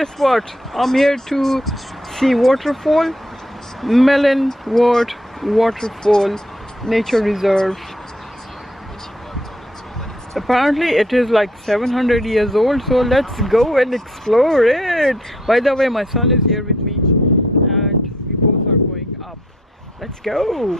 guess what? I'm here to see waterfall, Melin Court Waterfall Nature Reserve. Apparently it is like 700 years old, so let's go and explore it. By the way, my son is here with me and we both are going up. Let's go.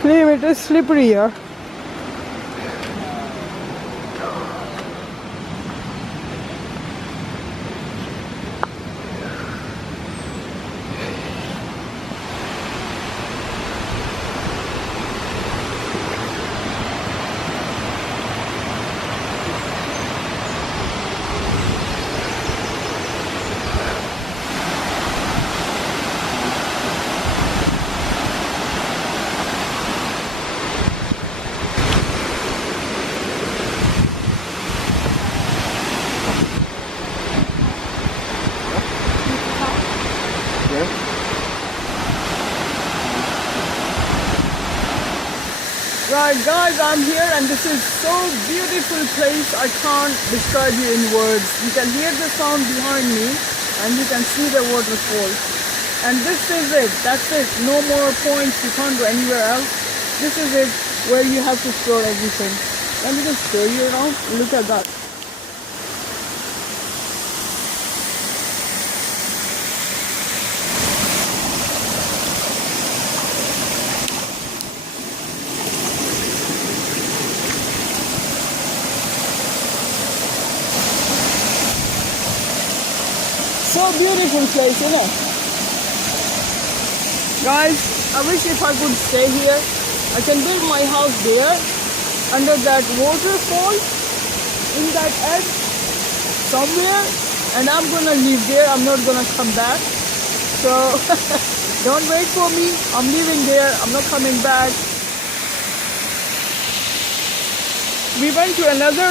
Claim it is slippery here. Right guys, I'm here and this is so beautiful place, I can't describe you in words. You can hear the sound behind me and you can see the waterfall. And this is it, that's it, no more points, you can't go anywhere else. This is it, where you have to explore everything. Let me just show you around, look at that. So beautiful place, isn't it? Guys, I wish if I could stay here. I can build my house there, under that waterfall, in that edge, somewhere, and I'm gonna live there, I'm not gonna come back. So, don't wait for me, I'm leaving there, I'm not coming back. We went to another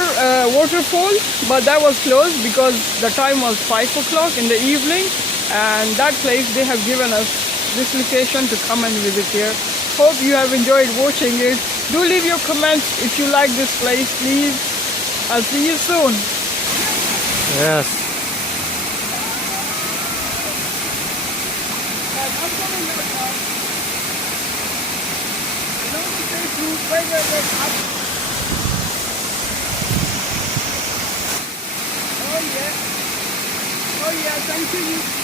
waterfall, but that was closed because the time was 5 o'clock in the evening, and that place they have given us this location to come and visit here. Hope you have enjoyed watching it. Do leave your comments if you like this place, please. I'll see you soon. Yes. Oh yeah, thank you.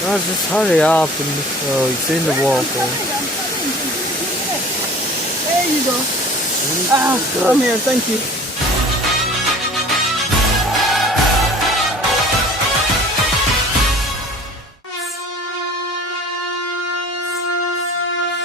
No, just hurry up and it's in the waterfall. There you go. Come here, thank you.